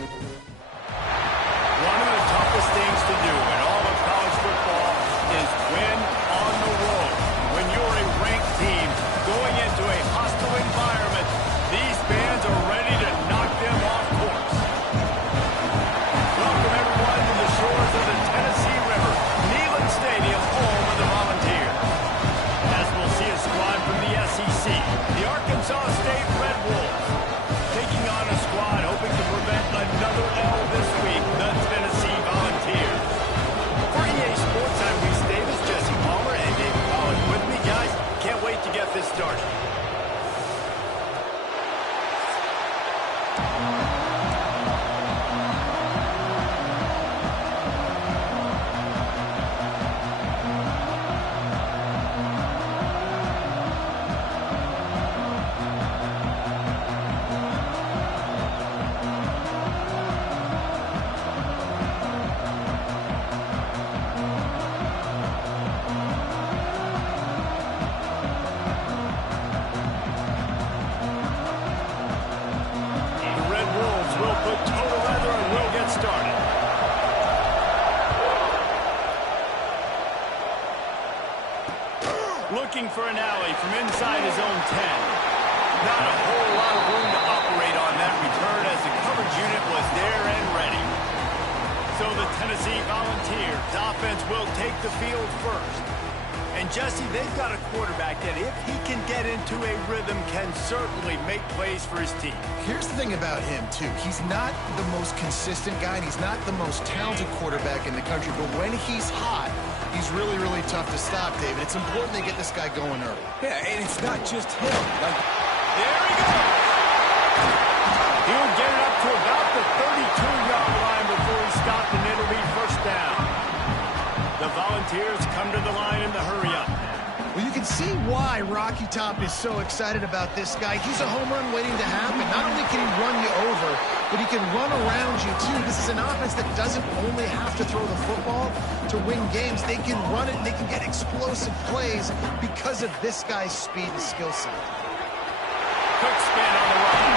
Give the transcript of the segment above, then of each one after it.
One of the toughest things to do in all of college football is win on the road. When you're a ranked team going into a hostile environment, these fans are ready to knock them off course. Welcome everyone to the shores of the Tennessee River, Neyland Stadium, home of the Volunteers. As we'll see a squad from the SEC, the Arkansas State Red Wolves, taking on a squad hoping to prevent another L this week, the Tennessee Volunteers. For EA Sports, I'm Reese Davis, Jesse Palmer, and David Collins with me. Guys, can't wait to get this started. Looking for an alley from inside his own 10. Not a whole lot of room to operate on that return as the coverage unit was there and ready. So the Tennessee Volunteers offense will take the field first. And Jesse, they've got a quarterback that if he can get into a rhythm can certainly make plays for his team. Here's the thing about him, too. He's not the most consistent guy, and he's not the most talented quarterback in the country. But when he's hot, he's really, really tough to stop, David. It's important they get this guy going early. Yeah, and it's not just him. There he goes. He'll get it up to about the 32-yard line before he stopped, and it'll be first down. The Volunteers come to the line in the hurry-up. Well, you can see why Rocky Top is so excited about this guy. He's a home run waiting to happen. Not only can he run you over, but he can run around you, too. This is an offense that doesn't only have to throw the football to win games. They can run it, and they can get explosive plays because of this guy's speed and skill set. Quick spin on the run.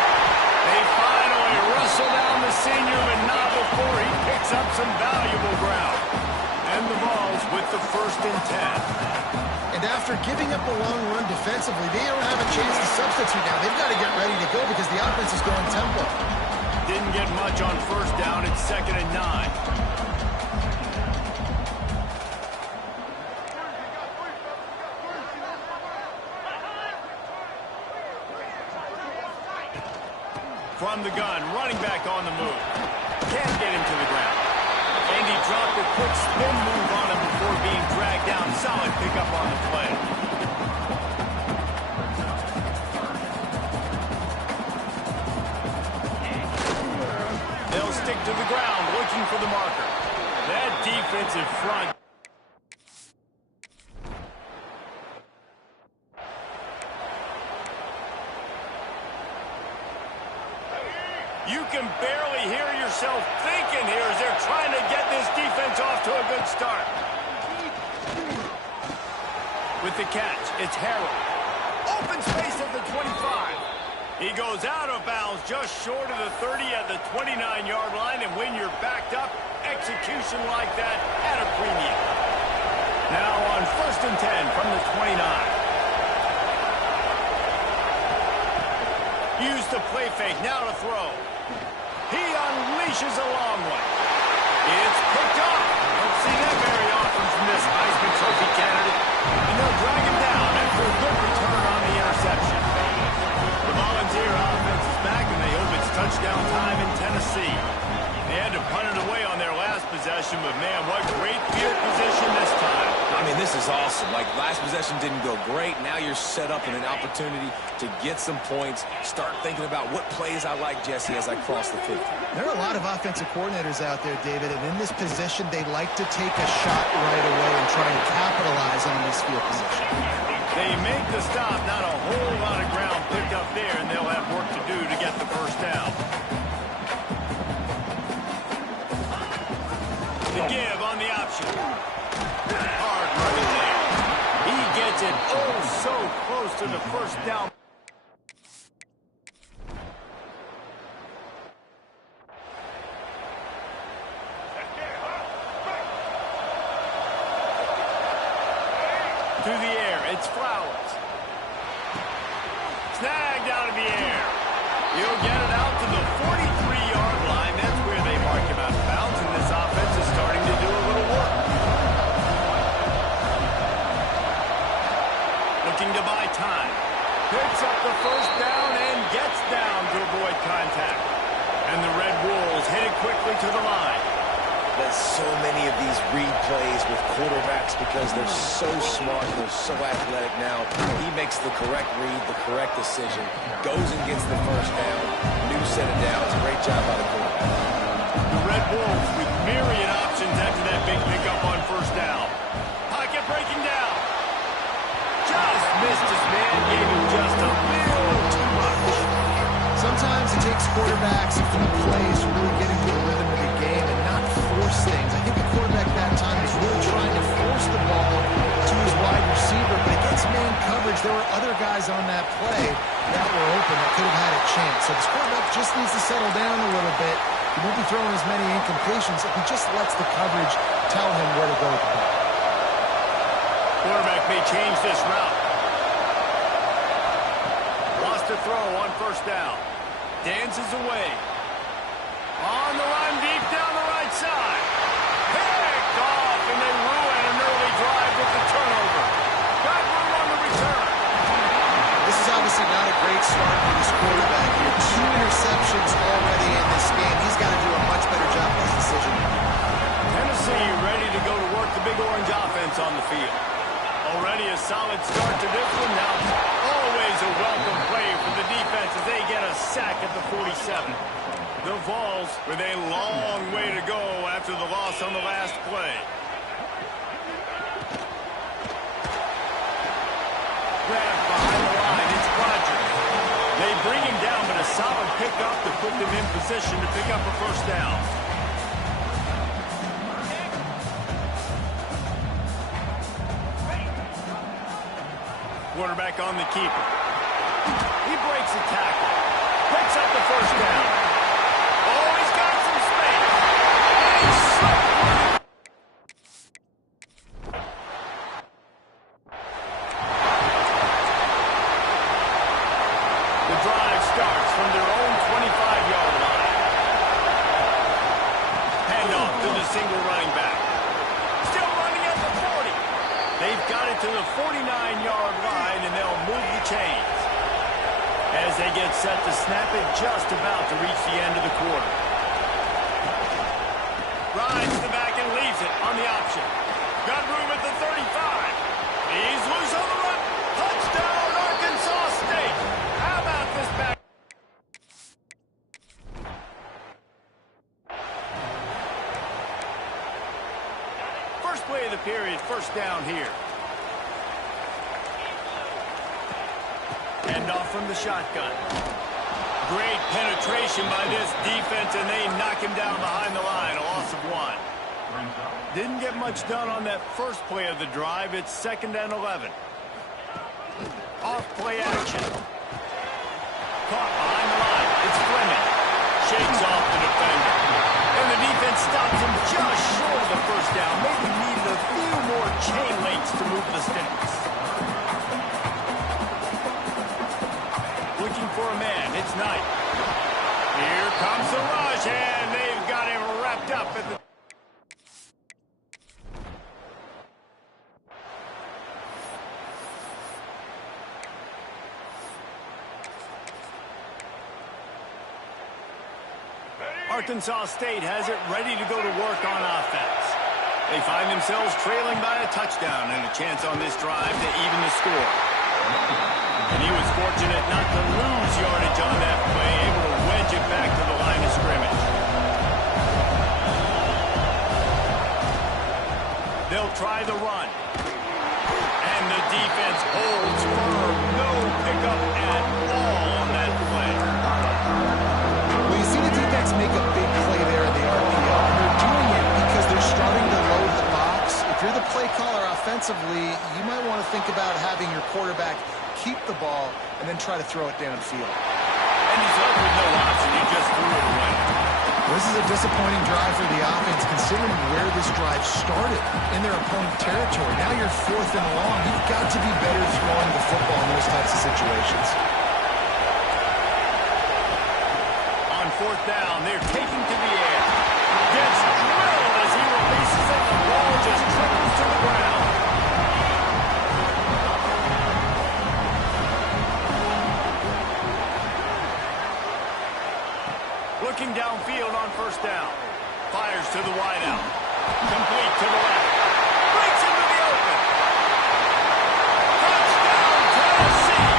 They finally wrestle down the senior, but not before he picks up some valuable ground. And the Vols with the 1st and 10. And after giving up a long run defensively, they don't have a chance to substitute now. They've got to get ready to go because the offense is going tempo. Didn't get much on first down. It's 2nd and 9. From the gun, running back on the move. Can't get him to the ground. And he dropped a quick spin move on him before being dragged down. Solid pickup on the play. They'll stick to the ground, looking for the marker. That defensive front. You can barely hear yourself thinking here as they're trying to get this defense off to a good start. With the catch, it's Harrell. Open space at the 25. He goes out of bounds just short of the 30 at the 29-yard line, and when you're backed up, execution like that at a premium. Now on 1st and 10 from the 29. Use the play fake, now to throw. He unleashes a long one. It's picked off. Don't see that very often from this Heisman Trophy candidate. And they'll drag him down after a good return on the interception. The Volunteer offense is back, and they hope it's touchdown time in Tennessee. They had to punt it away on their last possession, but man, what great field position this time. I mean, this is awesome. Like, last possession didn't go great. Now you're set up in an opportunity to get some points. Start thinking about what plays I like, Jesse, as I cross the 50. There are a lot of offensive coordinators out there, David, and in this position, they like to take a shot right away and try and capitalize on this field position. They make the stop, not a whole lot of ground picked up there, and they'll have work to do to get the first down. The give on the option. Hard running there. He gets it oh so close to the first down. It's Flowers. Snagged out of the air. He'll get it out to the 43-yard line. That's where they mark him out of bounds, and this offense is starting to do a little work. Looking to buy time. Picks up the first down and gets down to avoid contact. And the Red Wolves hit it quickly to the line. There's so many of these read plays with quarterbacks because they're so smart, they're so athletic now. He makes the correct read, the correct decision, goes and gets the first down, new set of downs. Great job by the quarterback. The Red Wolves with myriad options after that big pickup on first down. Pocket breaking down. Just missed his man, gave him just a little too much. Sometimes it takes quarterbacks a few plays to really get into the rhythm of the game and not force things. I think the quarterback that time is really trying to force the ball to his wide receiver, but against man coverage, there were other guys on that play that were open that could have had a chance. So this quarterback just needs to settle down a little bit. He won't be throwing as many incompletions if he just lets the coverage tell him where to go with the ball. Quarterback may change this route. Lost a throw on first down. Dances away. On the line deep down the right side. Picked off, and they ruin an early drive with the turnover. Got room on the return. This is obviously not a great start for this quarterback here. 2 interceptions already in this game. He's got to do a much better job with his decision. Tennessee ready to go to work the Big Orange offense on the field. Already a solid start to this one. Now always a welcome play for the defense as they get a sack at the 47. The Vols with a long way to go after the loss on the last play. Grabbed behind the line. It's Rodgers. They bring him down, but a solid pickup to put them in position to pick up a first down. Quarterback on the keeper. He breaks a tackle. Picks up the first down. Oh, he's got some space. And he's slipped. The drive starts from their own 25-yard line. Handoff to the single running back. Still running at the 40. They've got it to the 49-yard line, and they'll move the chains as they get set to snap it just about to reach the end of the quarter. Rides the back and leaves it on the option. Got room at the 35. He's loose on the run. Touchdown, Arkansas State. How about this back? First play of the period, first down here. Handoff from the shotgun. Great penetration by this defense, and they knock him down behind the line. A loss of 1. Didn't get much done on that first play of the drive. It's 2nd and 11. Off play action. Caught behind the line. It's Fleming. Shakes off the defender. And the defense stops him just short of the first down. Maybe needed a few more chain links to move the sticks. Looking for a man. It's Knight. Here comes the rush, and they've got him wrapped up at the... Arkansas State has it ready to go to work on offense. They find themselves trailing by a touchdown and a chance on this drive to even the score. And he was fortunate not to lose yardage on that play, able to wedge it back to the line of scrimmage. They'll try the run. And the defense holds firm. No pickup at all on that play. Well, you see the defense make a big play there in the RPO. And they're doing it because they're starting to load the box. If you're the play caller offensively, you might want to think about having your quarterback keep the ball and then try to throw it downfield. And he's left with no option. He just threw it away. This is a disappointing drive for the offense, considering where this drive started in their opponent territory. Now you're 4th and long. You've got to be better throwing the football in those types of situations. On 4th down, they're taking to the air. Gets drilled as he releases it. The ball just trickles to the ground. Looking downfield on 1st down. Fires to the wideout. Complete to the left. Breaks into the open. Touchdown, Tennessee!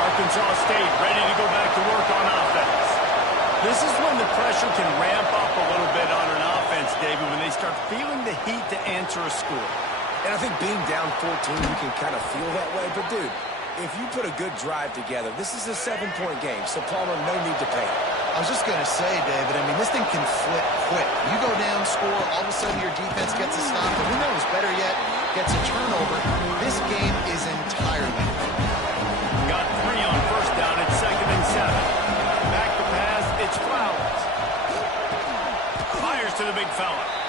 Arkansas State ready to go back to work on offense. This is when the pressure can ramp up a little bit on an offense, David, when they start feeling the heat to answer a score. And I think being down 14, you can kind of feel that way. But, dude, if you put a good drive together, this is a 7-point game. So, Palmer, no need to panic. I was just going to say, David, I mean, this thing can flip quick. You go down, score, all of a sudden your defense gets a stop, and who knows, better yet, gets a turnover. This game is entirely. Got 3 on 1st down. It's 2nd and 7. Back to pass. It's Flowers. Fires to the big fella.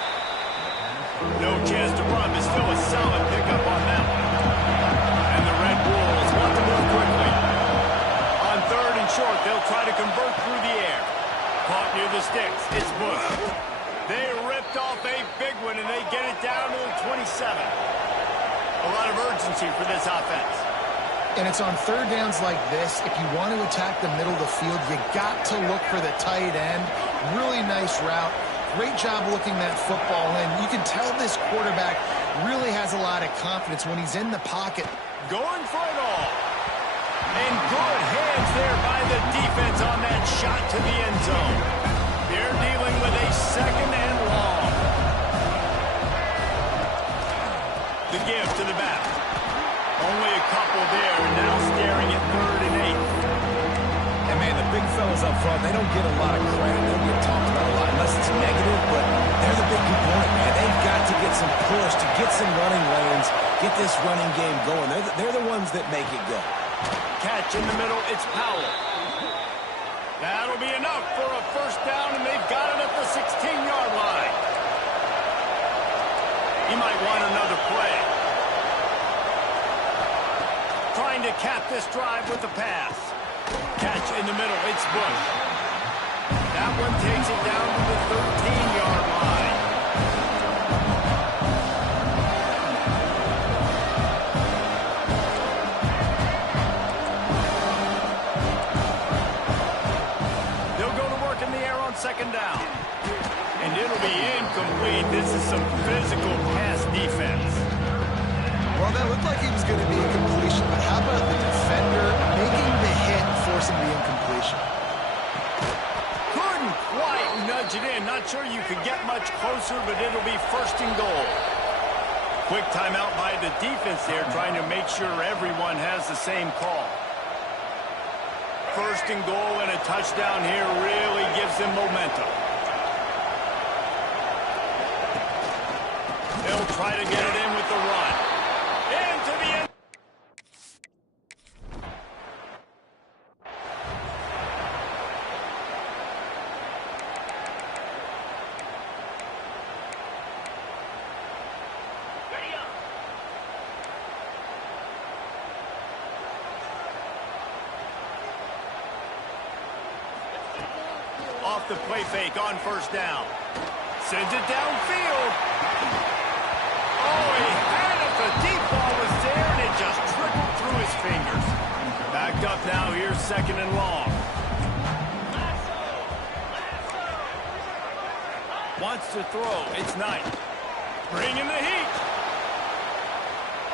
No chance to run, but still a solid pickup on that one. And the Red Wolves want to move quickly. On 3rd and short, they'll try to convert through the air. Caught near the sticks. It's Bush. They ripped off a big one, and they get it down to the 27. A lot of urgency for this offense. And it's on 3rd downs like this. If you want to attack the middle of the field, you got to look for the tight end. Really nice route. Great job looking that football in. You can tell this quarterback really has a lot of confidence when he's in the pocket. Going for it all. And good hands there by the defense on that shot to the end zone. They're dealing with a 2nd and long. The give to the back. Only a couple there, now staring at 3rd and 8. And, man, the big fellas up front, they don't get a lot of credit. They don't get talked about a lot unless it's negative, but they're the big component, man. They've got to get some push, to get some running lanes, get this running game going. They're the ones that make it go. Catch in the middle, it's Powell. That'll be enough for a 1st down, and they've got it at the 16-yard line. He might want another play. Trying to cap this drive with the pass. Catch in the middle, it's Bush. That one takes it down to the 13-yard line. They'll go to work in the air on 2nd down. And it'll be incomplete. This is some physical pass defense. Well, that looked like he was going to be a completion, but how about the defender making the hit, forcing the incompletion? Couldn't quite nudge it in. Not sure you could get much closer, but it'll be 1st and goal. Quick timeout by the defense there, trying to make sure everyone has the same call. 1st and goal and a touchdown here really gives them momentum. They'll try to get it in with the run. Into the end. Off the play fake on 1st down. Sends it downfield. Oh, he had it. The deep ball was there, and it just trickled through his fingers. Backed up now. Here's 2nd and long. Wants to throw. It's Knight. Bringing the heat.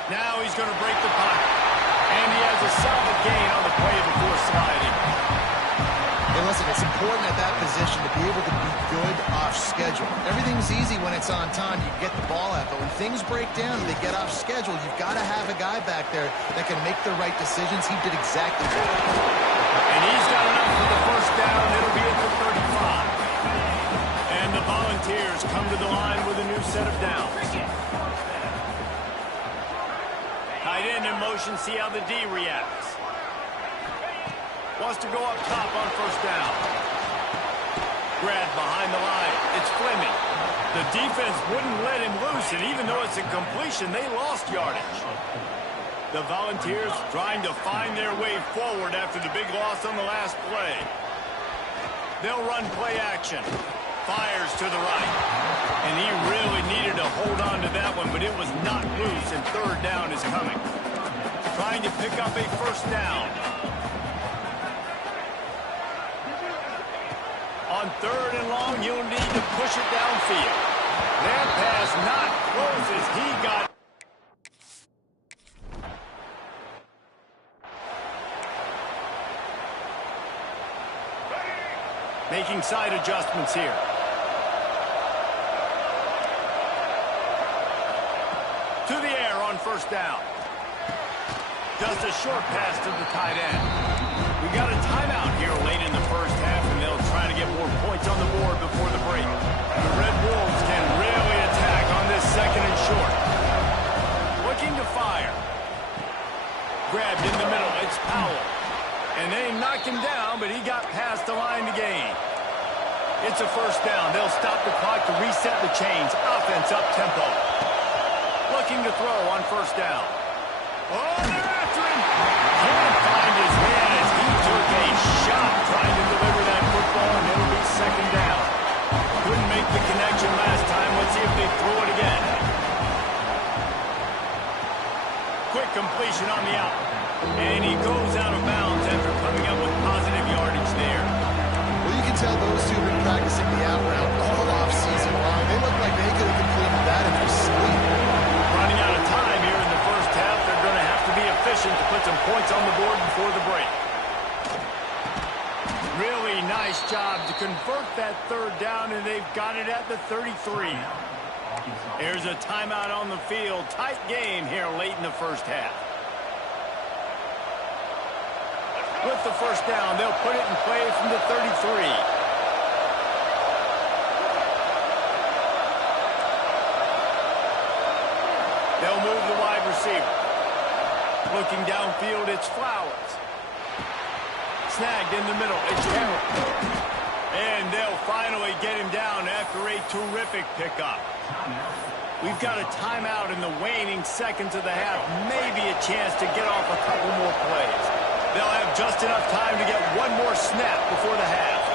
Now he's going to break the pocket. And he has a solid gain on the play before sliding. Hey, listen, it's important at that position to be able to be good off schedule. Everything's easy when it's on time. You get the ball out. But when things break down and they get off schedule, you've got to have a guy back there that can make the right decisions. He did exactly that. And he's got enough for the 1st down. It'll be at the 35. And the Volunteers come to the line with a new set of downs. Tight end in motion, see how the D reacts. Wants to go up top on first down. Grab behind the line. It's Fleming. The defense wouldn't let him loose, and even though it's a completion, they lost yardage. The Volunteers trying to find their way forward after the big loss on the last play. They'll run play action. Fires to the right. And he really needed to hold on to that one, but it was not loose, and third down is coming. Trying to pick up a first down. On third and long, you'll need to push it downfield. That pass not close as he got. Making side adjustments here. To the air on first down. Just a short pass to the tight end. We got a timeout here late in the first half, and they'll try to get more points on the board before the break. The Red Wolves can really attack on this second and short. Looking to fire. Grabbed in the middle. It's Powell. And they knocked him down, but he got past the line to gain. It's a first down. They'll stop the clock to reset the chains. Offense up tempo. Looking to throw on first down. Oh, they're after him. Can't find his man as he took a shot trying to deliver that football, and it'll be second down. Couldn't make the connection last time. Let's see if they throw it again. Quick completion on the out. And he goes out of bounds after coming up with positive yardage there. Well, you can tell those two have been practicing the out route all off season long. They look like they could have completed that in their sleep. Running out of time here in the first half. They're going to have to be efficient to put some points on the board before the break. Really nice job to convert that third down, and they've got it at the 33. There's a timeout on the field. Tight game here late in the first half. With the first down, they'll put it in play from the 33. They'll move the wide receiver. Looking downfield, it's Flowers. Snagged in the middle, it's Harrell. And they'll finally get him down after a terrific pickup. We've got a timeout in the waning seconds of the half. Maybe a chance to get off a couple more plays. They'll have just enough time to get one more snap before the half.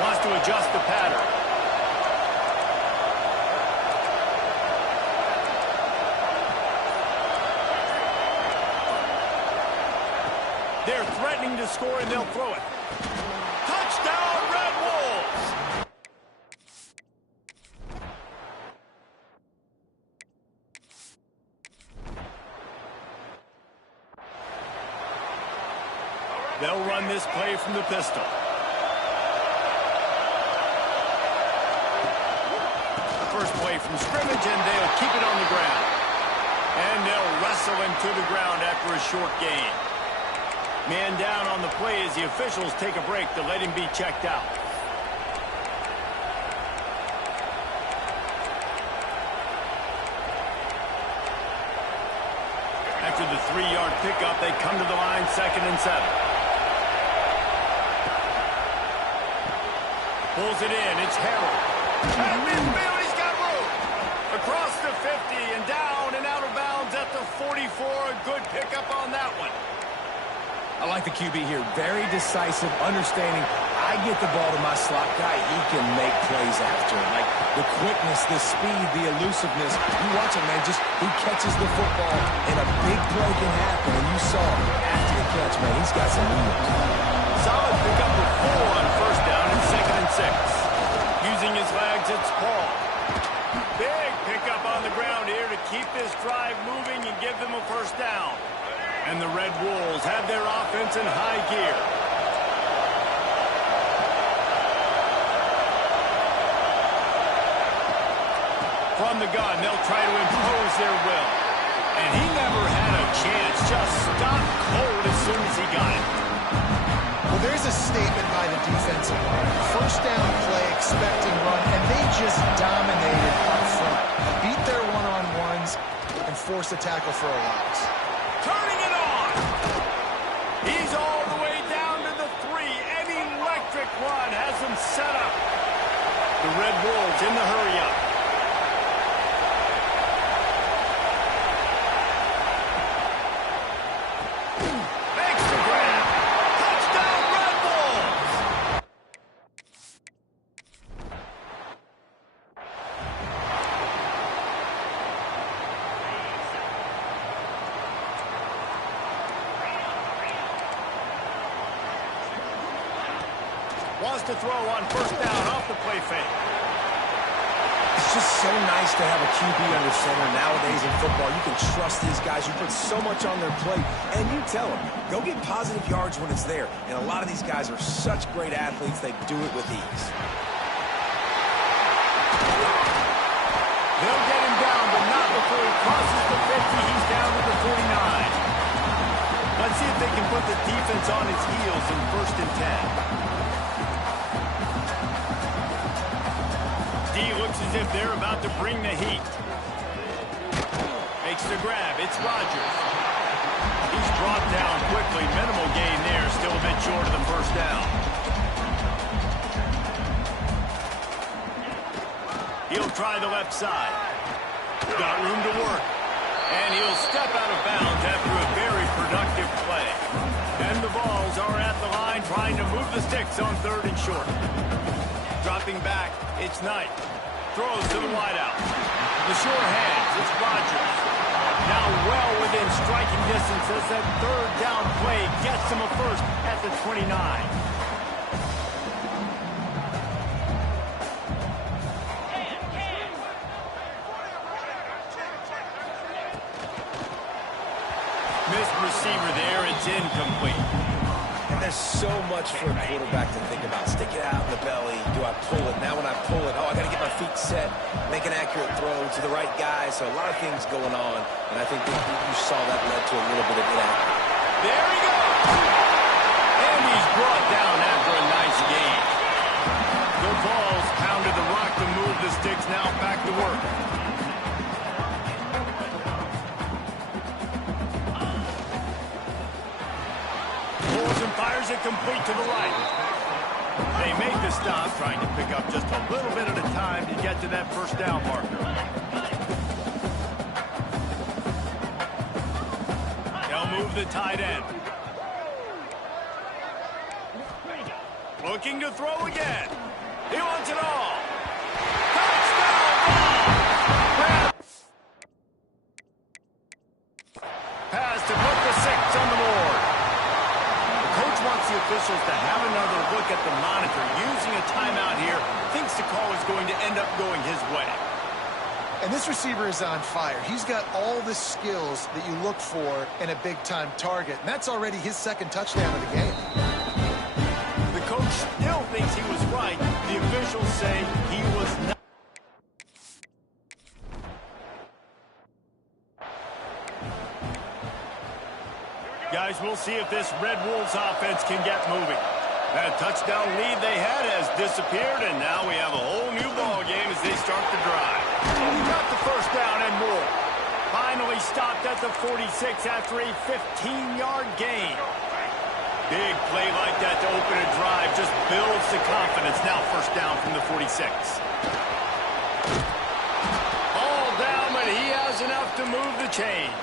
Wants to adjust the pattern. They're threatening to score, and they'll throw it. Touchdown, Red Wolves! They'll run this play from the pistol. First play from scrimmage, and they'll keep it on the ground. And they'll wrestle him to the ground after a short gain. Man down on the play as the officials take a break to let him be checked out. After the 3-yard pickup, they come to the line, 2nd and 7. Pulls it in. It's Harrell. And midfield, he's got room. Across the 50 and down and out of bounds at the 44. A good pickup on that one. I like the QB here. Very decisive, understanding. I get the ball to my slot guy. He can make plays after. Like the quickness, the speed, the elusiveness. You watch him, man. Just he catches the football, and a big play can happen. And you saw after the catch, man, he's got some wheels. Solid pickup with 4 on first down and 2nd and 6. Using his legs, it's Paul. Big pickup on the ground here to keep this drive moving and give them a first down. And the Red Wolves have their offense in high gear. From the gun, they'll try to impose their will. And he never had a chance. Just stopped cold as soon as he got it. Well, there's a statement by the defensive line. First down play, expecting run, and they just dominated up front. Beat their one-on-ones, force a tackle for a loss. Turning it on. He's all the way down to the 3. An electric run has him set up. The Red Wolves in the hurry-up. Makes the grab. Touchdown, Red Wolves! Wants to throw on first down off the play fake. It's just so nice to have a QB under center nowadays in football. You can trust these guys who put so much on their plate, and you tell them, go get positive yards when it's there. And a lot of these guys are such great athletes, they do it with ease. They'll get him down, but not before he crosses the 50. He's down to the 49. Let's see if they can put the defense on its heels in 1st and 10. Looks as if they're about to bring the heat. Makes the grab. It's Rodgers. He's brought down quickly. Minimal gain there. Still a bit short of the first down. He'll try the left side. Got room to work. And he'll step out of bounds after a very productive play. And the Vols are at the line trying to move the sticks on 3rd and short. Dropping back, it's Knight. Throws to the wideout. The sure hands, it's Rodgers. Now well within striking distance as that 3rd down play gets him a first at the 29. Missed receiver there, it's incomplete. And there's so much for a quarterback to think about. Stick it out in the belly. Do I pull it? Now when I pull it, I got to get my feet set, make an accurate throw to the right guy. So a lot of things going on, and I think that you saw that led to a little bit of inaccuracy. There he goes! And he's brought down after a nice gain. The Vols pounded the rock to move the sticks, now back to work. Fires it complete to the right. They make the stop, trying to pick up just a little bit at a time to get to that first down marker. They'll move the tight end. Looking to throw again. He wants it all. Touchdown! Pass to put the 6 on the board. Coach wants the officials to have another look at the monitor. Using a timeout here, thinks the call is going to end up going his way. And this receiver is on fire. He's got all the skills that you look for in a big-time target. And that's already his 2nd touchdown of the game. The coach still thinks he was right. The officials say he was not. Guys, we'll see if this Red Wolves offense can get moving. That touchdown lead they had has disappeared, and now we have a whole new ball game as they start the drive. He got the first down and more. Finally stopped at the 46 after a 15-yard gain. Big play like that to open a drive just builds the confidence. Now first down from the 46. Ball down, but he has enough to move the chains.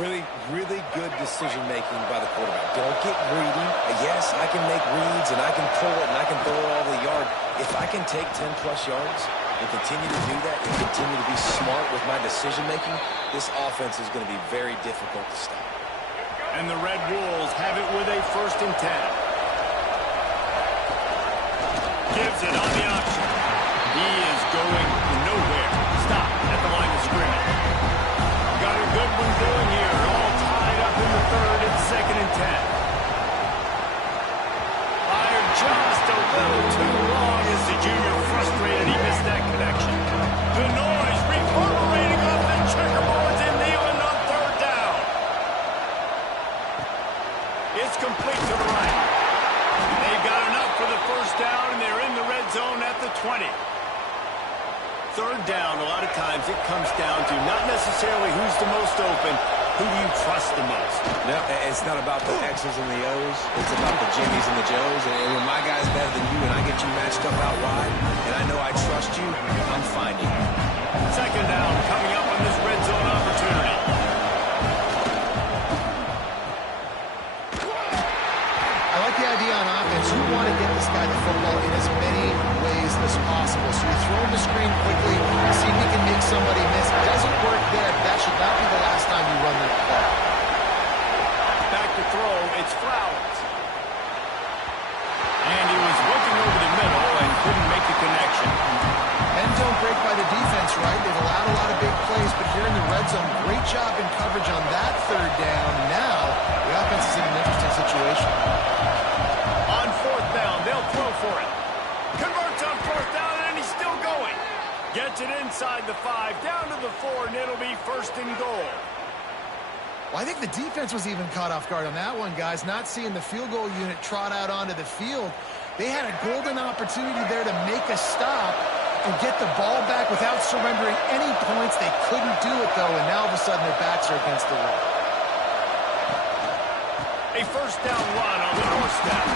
Really, really good decision-making by the quarterback. Don't get greedy. Yes, I can make reads, and I can pull it, and I can throw it all the yard. If I can take 10-plus yards and continue to do that and continue to be smart with my decision-making, this offense is going to be very difficult to stop. And the Red Wolves have it with a 1st and 10. Gives it on the option. He is going nowhere. Stop at the line of scrimmage. Got a good one going here. All tied up in the 3rd and 2nd and 10. Fired just a little too long as the junior frustrated. He missed that connection. The noise reverberating off the checkerboards in Neyland on 3rd down. It's complete to the right. They've got enough for the first down, and they're in the red zone at the 20. Third down, a lot of times it comes down to not necessarily who's the most open, who do you trust the most? No, it's not about the X's and the O's. It's about the Jimmys and the Joes. And when my guy's better than you and I get you matched up out wide, and I know I trust you, I'm finding you. Second down coming up on this red zone opportunity. I like the idea on offense. You want to get this guy the football in as many ways as possible. So you throw him the screen quickly, see if he can make somebody miss. It doesn't work there. That should not be the last time you run that play. Back to throw, it's Flowers. And he was looking over the middle and couldn't make the connection. Men don't break by the defense, right? They've allowed a lot of big plays, but here in the red zone, great job in coverage on that third down. Now, the offense is in an interesting situation. On fourth down, they'll throw for it. Converts on fourth down, and he's still going. Gets it inside the 5, down to the 4, and it'll be first and goal. Well, I think the defense was even caught off guard on that one, guys. Not seeing the field goal unit trot out onto the field. They had a golden opportunity there to make a stop and get the ball back without surrendering any points. They couldn't do it, though, and now all of a sudden their backs are against the wall. A first down run on the doorstep.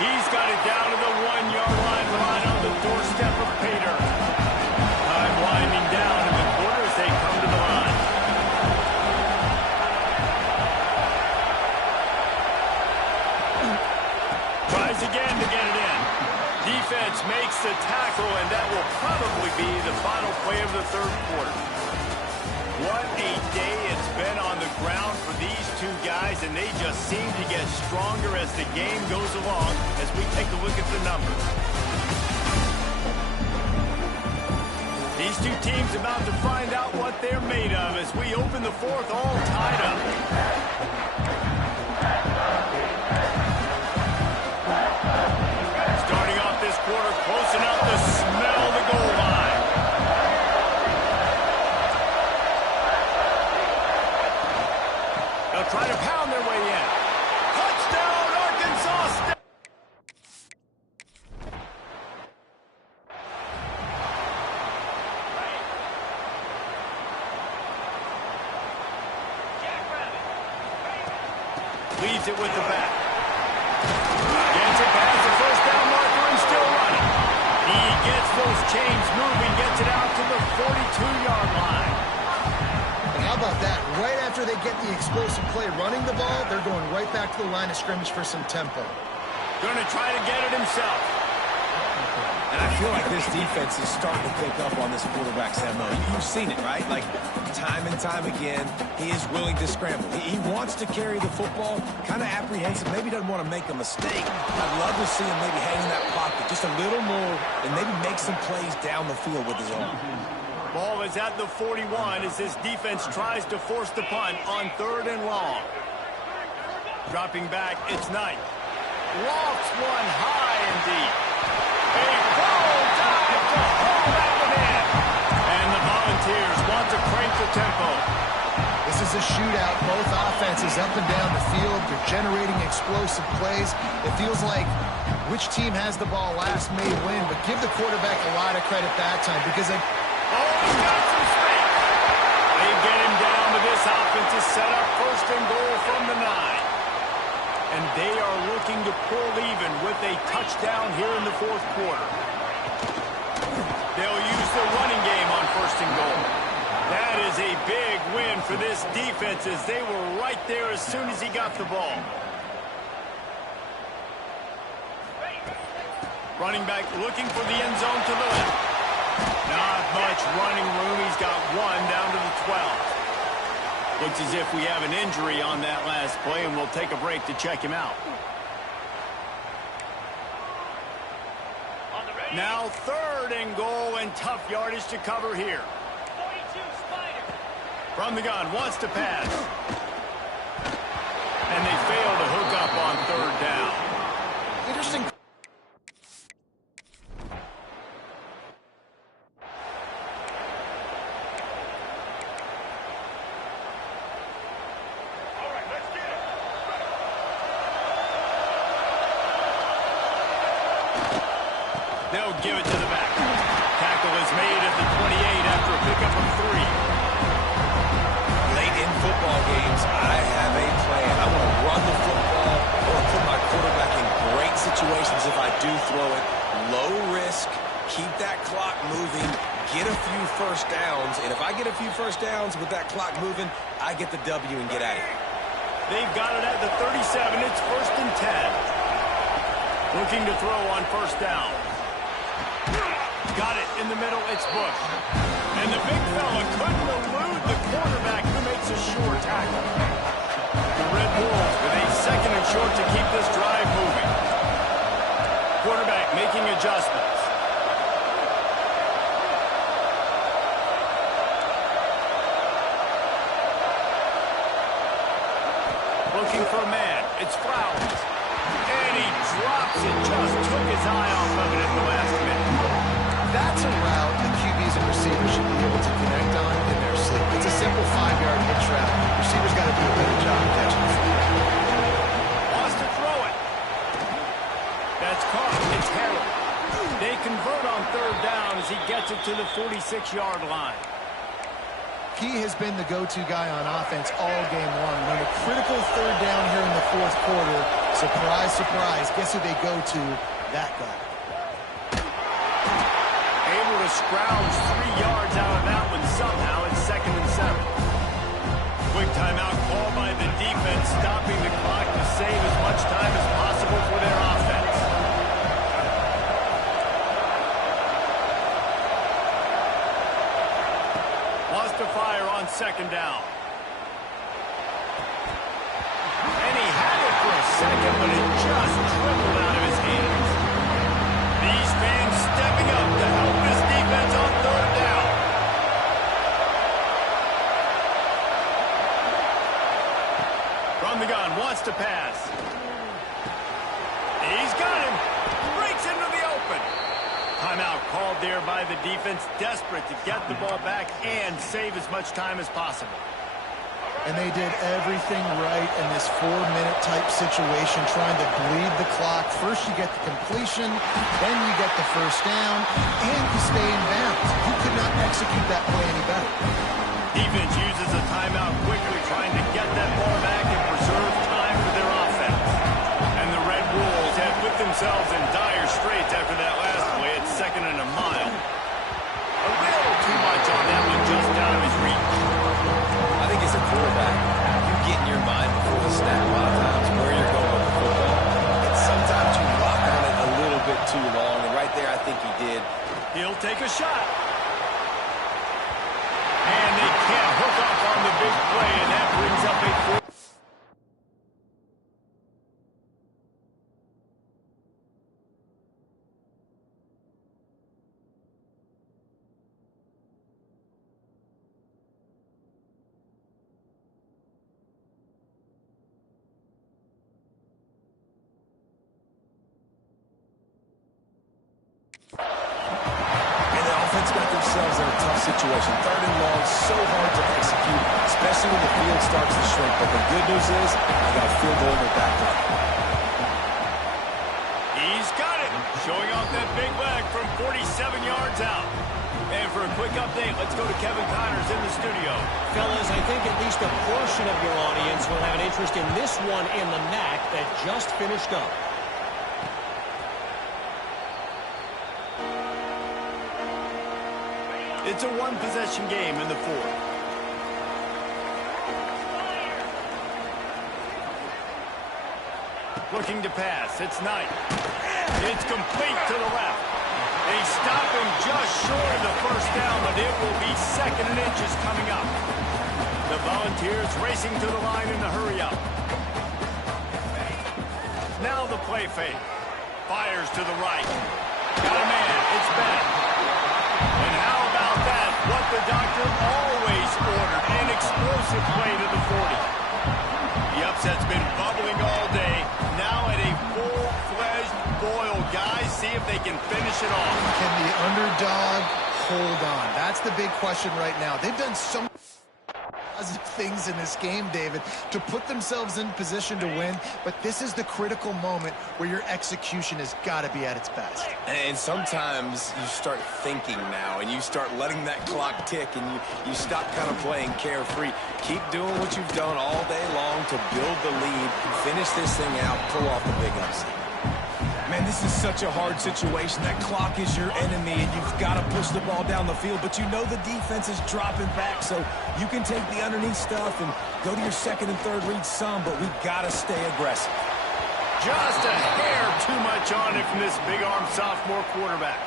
He's got it down to the 1-yard line, right on the doorstep of Pater. Time winding down in the quarter as they come to the line. Tries again to get it in. Defense makes the tackle, and that will probably be the final play of the third quarter. What a day it's been on the ground for these two guys, and they just seem to get stronger as the game goes along as we take a look at the numbers. These two teams about to find out what they're made of as we open the fourth, all tied up. Starting off this quarter close enough to smell the goal line. They'll try to pound their way in. Touchdown, Arkansas! Leaves it with the back. Gets it past the first down marker and still running. He gets those chains moving, gets it out to the 42-yard line. And how about that? Right after they get the explosive play running the ball, they're going right back to the line of scrimmage for some tempo. Going to try to get it himself. And I feel like this defense is starting to pick up on this quarterback's MO. You've seen it, right? Like, time and time again, he is willing to scramble. He wants to carry the football, kind of apprehensive, maybe doesn't want to make a mistake. I'd love to see him maybe hang in that pocket just a little more and maybe make some plays down the field with his arm. Ball is at the 41 as this defense tries to force the punt on third and long. Dropping back, it's Knight. Lofts one high and deep. A full dive to haul that one in. And the Volunteers want to crank the tempo. This is a shootout. Both offenses up and down the field. They're generating explosive plays. It feels like which team has the ball last may win, but give the quarterback a lot of credit that time because Oh, he's got some space. They get him down, but this offense is set up first and goal from the 9. And they are looking to pull even with a touchdown here in the fourth quarter. They'll use the running game on first and goal. That is a big win for this defense as they were right there as soon as he got the ball. Running back looking for the end zone to the left. Not much running room. He's got one down to the 12. Looks as if we have an injury on that last play, and we'll take a break to check him out. Now third and goal and tough yardage to cover here. From the gun, wants to pass. And they fail to hook up on third down. interesting. They'll give it to the back. Tackle is made at the 28. situations, if I do throw it, low risk, keep that clock moving, get a few first downs, and if I get a few first downs with that clock moving, I get the W and get out of here. They've got it at the 37. It's 1st and 10. Looking to throw on 1st down. Got it in the middle. It's Bush. And the big fella couldn't elude the quarterback who makes a sure tackle. The Red Wolves with a 2nd and short to keep this drive moving. Quarterback making adjustments. Looking for a man. It's Flowers. And he drops it. Just took his eye off of it at the last minute. That's a route the QBs and receivers should be able to connect on in their sleep. It's a simple 5-yard hitch route. Receivers got to do a better job catching the football. Wants to throw it. That's caught. It's Harold. They convert on 3rd down as he gets it to the 46-yard line. He has been the go-to guy on offense all game long. When a critical 3rd down here in the 4th quarter, surprise, surprise, guess who they go to? That guy. Able to scrounge 3 yards out of that one somehow. It's 2nd and 7. Quick timeout called by the defense, stopping the clock to save as much time as possible for their offense. Wants to fire on 2nd down. And he had it for a second, but it just dribbled out of his hands. These fans stepping up to help this defense on 3rd down. From the gun, wants to pass. He's got him. Breaks into the open. Timeout called there by the defense, desperate to get the ball back and save as much time as possible. And they did everything right in this 4-minute type situation, trying to bleed the clock. First you get the completion, then you get the 1st down, and you stay in bounds. You could not execute that play any better. Defense uses a timeout quickly, trying to get that ball back and preserve time for their offense. And the Red Wolves have put themselves in dire straits after that last play at 2nd and a mile. A little too much on that one, just out of his reach. I think as a quarterback, you get in your mind before the snap a lot of times where you're going with the football. And sometimes you lock on it a little bit too long, and right there I think he did. He'll take a shot. And they can't hook up on the big play, and that brings up a 4. Situation. 3rd and long, so hard to execute, especially when the field starts to shrink. But the good news is, I got a field goal in the back line. He's got it, showing off that big leg from 47 yards out. And for a quick update, let's go to Kevin Connors in the studio. Fellas, I think at least a portion of your audience will have an interest in this one in the MAC that just finished up. It's a 1-possession game in the 4th. Looking to pass. It's Knight. It's complete to the left. They stop him just short of the 1st down, but it will be 2nd and inches coming up. The Volunteers racing to the line in the hurry-up. Now the play fake. Fires to the right. Got a man. It's Ben. And how about that? What the doctor always ordered. An explosive play to the 40. The upset's been bubbling all day. Now at a full-fledged boil. Guys, see if they can finish it off. Can the underdog hold on? That's the big question right now. They've done so positive things in this game, David, to put themselves in position to win, but this is the critical moment where your execution has got to be at its best. And sometimes you start thinking now, and you start letting that clock tick, and you stop kind of playing carefree. Keep doing what you've done all day long to build the lead, finish this thing out, pull off the big upset. Man, this is such a hard situation. That clock is your enemy, and you've got to push the ball down the field, but you know the defense is dropping back, so you can take the underneath stuff and go to your second and third read some, but we've got to stay aggressive. Just a hair too much on it from this big-arm sophomore quarterback.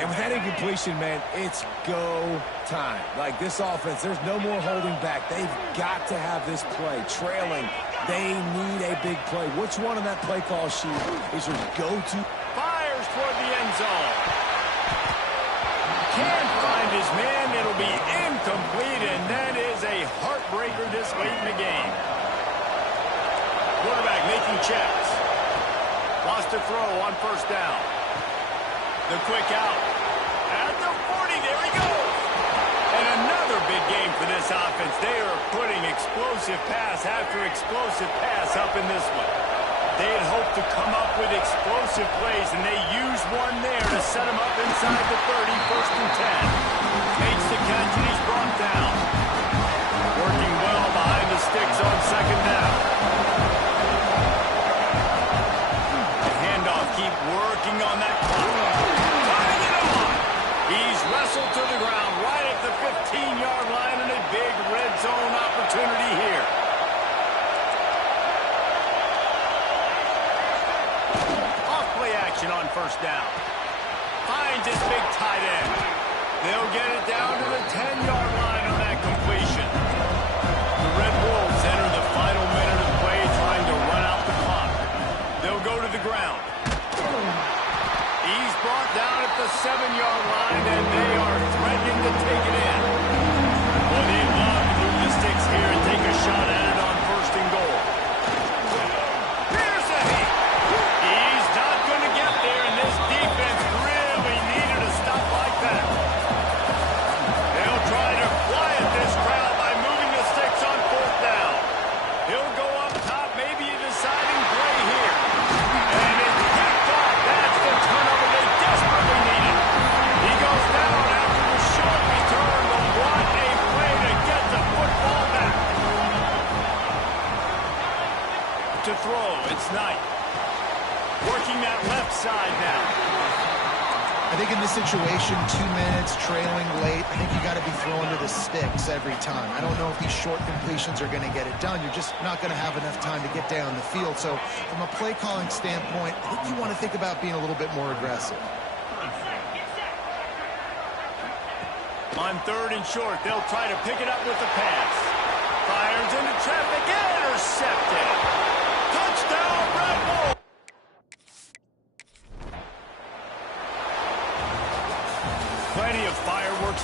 And with that incompletion, man, it's go time. Like this offense, there's no more holding back. They've got to have this play. Trailing, they need a big play. Which one on that play call sheet is your go-to? Fires toward the end zone. Can't find his man. It'll be incomplete, and that is a heartbreaker this late in the game. Quarterback making checks. Lost a throw on first down. The quick out. At the 40, there he goes. And another big game for this offense. They are putting explosive pass after explosive pass up in this one. They had hoped to come up with explosive plays, and they used one there to set them up inside the 30, first and 10. Makes the catch, and he's brought down. Working well behind the sticks on second down. The handoff, keep working on that clock. He's wrestled to the ground right at the 15-yard line, and a big red zone opportunity here. Off play action on first down. Finds his big tight end. They'll get it down to the 10-yard line on that completion. The Red Wolves enter the final minute of play trying to run out the clock. They'll go to the ground. He's brought down at the 7-yard line, and they are threatening to take it in. Well, they'd love to move the sticks here and take a shot at it on first and goal. Here's a hit. He's not going to get there, and this defense really needed a stop like that. They'll try to quiet this crowd by moving the sticks on fourth down. He'll go up top, maybe a deciding play here. And it's picked off. That's the turnover they desperately needed. He goes down after the short return, but what a play to get the football back. To throw, it's Knight. Working that left side now. I think in this situation, 2 minutes, trailing late, I think you got to be throwing to the sticks every time. I don't know if these short completions are going to get it done. You're just not going to have enough time to get down the field. So from a play calling standpoint, I think you want to think about being a little bit more aggressive. On third and short, they'll try to pick it up with the pass. Fires into traffic, intercepted. Touchdown, Red Wolves. Plenty of fireworks